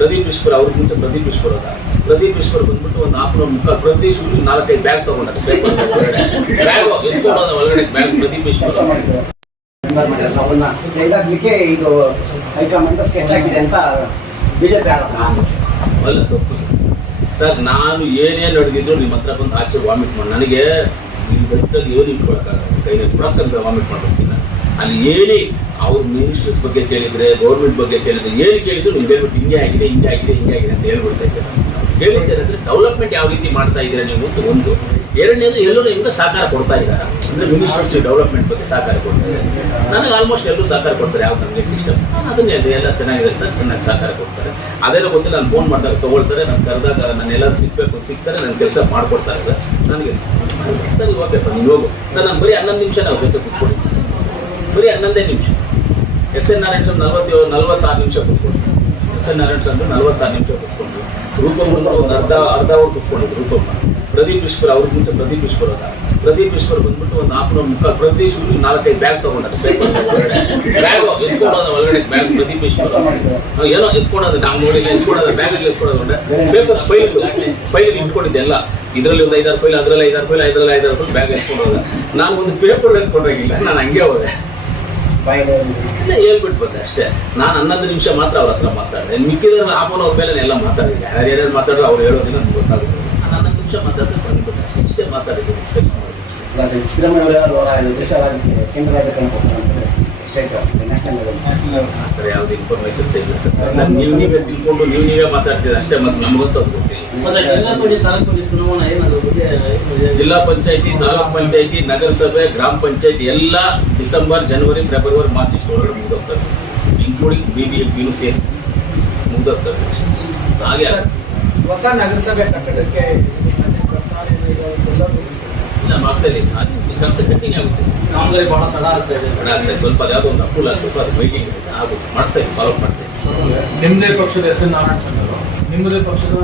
ಪ್ರದೀಪ್ ಈಶ್ವರ್ ಅವ್ರ ಮುಂಚೆ ಪ್ರದೀಪ್ ಈಶ್ವರ್ ಅದ. ಪ್ರದೀಪ್ ಈಶ್ವರ್ ಬಂದ್ಬಿಟ್ಟು ಒಂದು ಹಾಫ್ನವರ್ ಮುಖ ಪ್ರತಿ ಶೂಟಿಂಗ್ 4-5 ಬ್ಯಾಗ್ ತಗೊಂಡಾರೆ. ಬ್ಯಾಗ್ ಎತ್ಕೊಡೋದು ಒಳಗಡೆ ಬ್ಯಾಗ್ ಪ್ರದೀಪ್ ಈಶ್ವರ್ ಇದಾಗ್ಲಿಕ್ಕೆ ಇದು ಹೈಕಮಾಂಡ್ ಸ್ಕೆಚ್ ಆಗಿದೆ ಅಂತ ಬಿಜೆಪಿ ಆರೋಪ. ಅಲ್ಲ ತಪ್ಪು ಸರ್. ನಾನು ಏನೇನು ಅಡುಗಿದ್ರು ನಿಮ್ಮ ಹತ್ರ ಬಂದು ಆಚೆ ವಾಮಿಟ್ ಮಾಡಿ ನನಗೆ ನಿಮ್ಮ ಗಂಟಲ್ಲಿ ಏನು ಇಟ್ಕೊಳಕ್ಕಾಗಲ್ಲ. ಕೈಯಲ್ಲಿ ಕೊಡಕ್ಕಂತ ವಾಮಿಟ್ ಮಾಡ್ಬಿಡ್ತೀನಿ. ಅಲ್ಲಿ ಏನೇ ಅವ್ರ ಮಿನಿಸ್ಟರ್ಸ್ ಬಗ್ಗೆ ಕೇಳಿದರೆ ಗೌರ್ಮೆಂಟ್ ಬಗ್ಗೆ ಕೇಳಿದ್ರೆ ಏನು ಕೇಳಿದ್ರು ನಿಮ್ಗೆ ಹೇಳ್ಬಿಟ್ಟು ಹಿಂಗೆ ಆಗಿದೆ ಹಿಂಗೆ ಆಗಿದೆ ಹಿಂಗೆ ಆಗಿದೆ ಅಂತ ಹೇಳ್ಬಿಡ್ತಾ ಇದ್ದಾರೆ. ಹೇಳಿದ್ದೇನೆ ಅಂದರೆ ಡೆವಲಪ್ಮೆಂಟ್ ಯಾವ ರೀತಿ ಮಾಡ್ತಾ ಇದ್ದೀರಾ ನೀವು ಅಂತ ಒಂದು. ಎರಡನೇದು ಎಲ್ಲರೂ ನಿಮ್ಗೆ ಸಹಕಾರ ಕೊಡ್ತಾ ಇದ್ದಾರೆ. ಅಂದರೆ ಮಿನಿಸ್ಟರ್ಸ್ ಡೆವಲಪ್ಮೆಂಟ್ ಬಗ್ಗೆ ಸಹಕಾರ ಕೊಡ್ತಾರೆ. ನನಗೆ ಆಲ್ಮೋಸ್ಟ್ ಎಲ್ಲರೂ ಸಹಕಾರ ಕೊಡ್ತಾರೆ. ಯಾವ್ದು ನನಗೆ ಇಷ್ಟ ಅದನ್ನೇ ಎಲ್ಲ ಚೆನ್ನಾಗಿದೆ ಸರ್, ಚೆನ್ನಾಗಿ ಸಹಕಾರ ಕೊಡ್ತಾರೆ. ಅದೇನೋ ಗೊತ್ತಿಲ್ಲ, ನಾನು ಫೋನ್ ಮಾಡಿದಾಗ ತೊಗೊಳ್ತಾರೆ, ನಾನು ಕರೆದಾಗ ನಾನು ಎಲ್ಲರೂ ಸಿಗ್ತಾರೆ, ನನ್ನ ಕೆಲಸ ಮಾಡಿಕೊಡ್ತಾರೆ ಸರ್. ನನಗೆ ಸರಿ ಓಕೆಪ್ಪ ನೀವು ಹೋಗು ಸರ್. ನಾನು ಬರೀ 11 ನಿಮಿಷ ನಾವು ಬೇಕು ಕೂತ್ಕೊಳ್ಳಿ, ಬರೀ 11 ನಿಮಿಷ. ಎಸ್ ಎನ್ ನಾರಾಯಣ ಸ್ವಾಮಿ 46 ನಿಮಿಷ ಕೂತ್ಕೊಂಡು, ಎಸ್ ಎನ್ ನಾರಾಯಣ ಸ್ವಾಮಿ 46 ನಿಮಿಷ ಕೂತ್ಕೊಂಡು, ರೂಪಮ್ಮ ಒಂದು ಅರ್ಧ ಅವರ್ ಕೂತ್ಕೊಂಡಿದ್ರು. ರೂಪಮ್ಮ ಪ್ರದೀಪ್ ಈಶ್ವರ್ ಅವ್ರ ಮುಂಚೆ ಪ್ರದೀಪ್ ಈಶ್ವರ್ ಅದ. ಪ್ರದೀಪ್ ಈಶ್ವರ್ ಬಂದ್ಬಿಟ್ಟು ಒಂದು ಹಾಫ್ನವರ್ ಮುಖ ಪ್ರತಿ ಶೂಟಿಂಗ್ 4-5 ಬ್ಯಾಗ್ ತಗೊಂಡಾರೆ. ಬ್ಯಾಗ್ ಎತ್ಕೊಡೋದು ಒಳಗಡೆ ಬ್ಯಾಗ್ ಪ್ರದೀಪ್ ಈಶ್ವರ್ ಏನೋ ಎತ್ಕೊಳೋದು ನಾವು ನೋಡಿಲ್ಲ. ಎತ್ಕೊಳೋದು ಬ್ಯಾಗಲ್ಲಿ ಎತ್ಕೊಳೋದು ಪೇಪರ್ ಫೈಲ್ ಇಟ್ಕೊಂಡಿದ್ದೆ ಎಲ್ಲ. ಇದರಲ್ಲಿ ಒಂದು 5-6 ಫೈಲ್, ಅದರಲ್ಲಿ 5-6 ಫೈಲ್, ಇದರಲ್ಲಿ 5-6 ಫೈಲ್ ಬ್ಯಾಗ್ ಎತ್ಕೊಡೋದು. ನಾನು ಒಂದು ಪೇಪರ್ ಎತ್ಕೊಂಡಾಗಿಲ್ಲ, ನಾನು ಹಂಗೆ ಹೋದೆ. ಇಲ್ಲ ಹೇಳ್ಬಿಟ್ಟು ಬಂದೆ ಅಷ್ಟೇ. ನಾನು 11 ನಿಮಿಷ ಮಾತ್ರ ಅವ್ರ ಹತ್ರ ಮಾತಾಡಿದೆ. ಮಿಕ್ಕಿದ್ರೆ ಹಾಫ್ ಅವರ್ ಮೇಲೆ ಎಲ್ಲ ಮಾತಾಡಿದ್ದೆ. ಯಾರ್ಯಾರು ಮಾತಾಡೋ ಅವ್ರು ಹೇಳೋದಿಲ್ಲ ನಮ್ಗೆ ಗೊತ್ತಾಗುತ್ತೆ. ನಾನು 11 ನಿಮಿಷ ಮಾತಾಡ್ತಾ ಬಂದ್ಬಿಟ್ಟೆ ಅಷ್ಟೇ. ಇಷ್ಟೇ ಮಾತಾಡಿದ್ದೆ. ಡಿಸ್ಕಸ್ ಮಾಡಿದ್ದೆ. ಸಿದ್ದರಾಮಯ್ಯ ದೇಶ ಕೇಂದ್ರ ಆ ಥರ ಯಾವುದೇ ಇನ್ಫಾರ್ಮೇಷನ್ಸ್ ಇಲ್ಲ ಸರ್. ನೀವೇ ತಿಳ್ಕೊಂಡು ನೀವೇ ಮಾತಾಡ್ತೀರ ಅಷ್ಟೇ. ಮತ್ತೆ ನಮಗಂತೂ ಜಿಲ್ಲಾ ಪಂಚಾಯತಿ, ತಾಲೂಕ್ ಪಂಚಾಯತಿ, ನಗರಸಭೆ, ಗ್ರಾಮ ಪಂಚಾಯತಿ ಎಲ್ಲ ಡಿಸೆಂಬರ್, ಜನವರಿ, ಫೆಬ್ರವರಿ, ಮಾರ್ಚ್ ಇಷ್ಟೊಳಗಡೆ ಮುಗಿದೋಗ್ತವೆ. ಇನ್ಕ್ಲೂಡಿಂಗ್ BBMP ಸೇರಿ ಮುಗಿದೋಗ್ತವೆ. ಹಾಗೆ ಹೊಸ ನಗರಸಭೆ ಕಟ್ಟಡಕ್ಕೆ ಇಲ್ಲ ಮಾಡ್ತಾ ಇದ್ದೀನಿ. ಕೆಲಸ ಕಂಟಿನ್ಯೂ ಆಗುತ್ತೆ. ಕಾಮಗಾರಿ ಬಹಳ ತಡ ಆಗ್ತಾ ಇದೆ. ಸ್ವಲ್ಪ ಯಾವುದೋ ಒಂದು ಅನುಕೂಲ ಆಗಬೇಕು, ಅದು ಮೀಟಿಂಗ್ ಆಗುತ್ತೆ, ಮಾಡಿಸ್ತಾ ಇದ್ದೀನಿ, ಫಾಲೋ ಮಾಡ್ತಾ ಇದ್ದೀನಿ. ನಿಮ್ಮದೇ ಪಕ್ಷದ ಎಸ್ ಎನ್ ನಾರಾಯಣ ಸ್ವಾಮಿ ಅವರು, ನಿಮ್ಮದೇ ಪಕ್ಷದ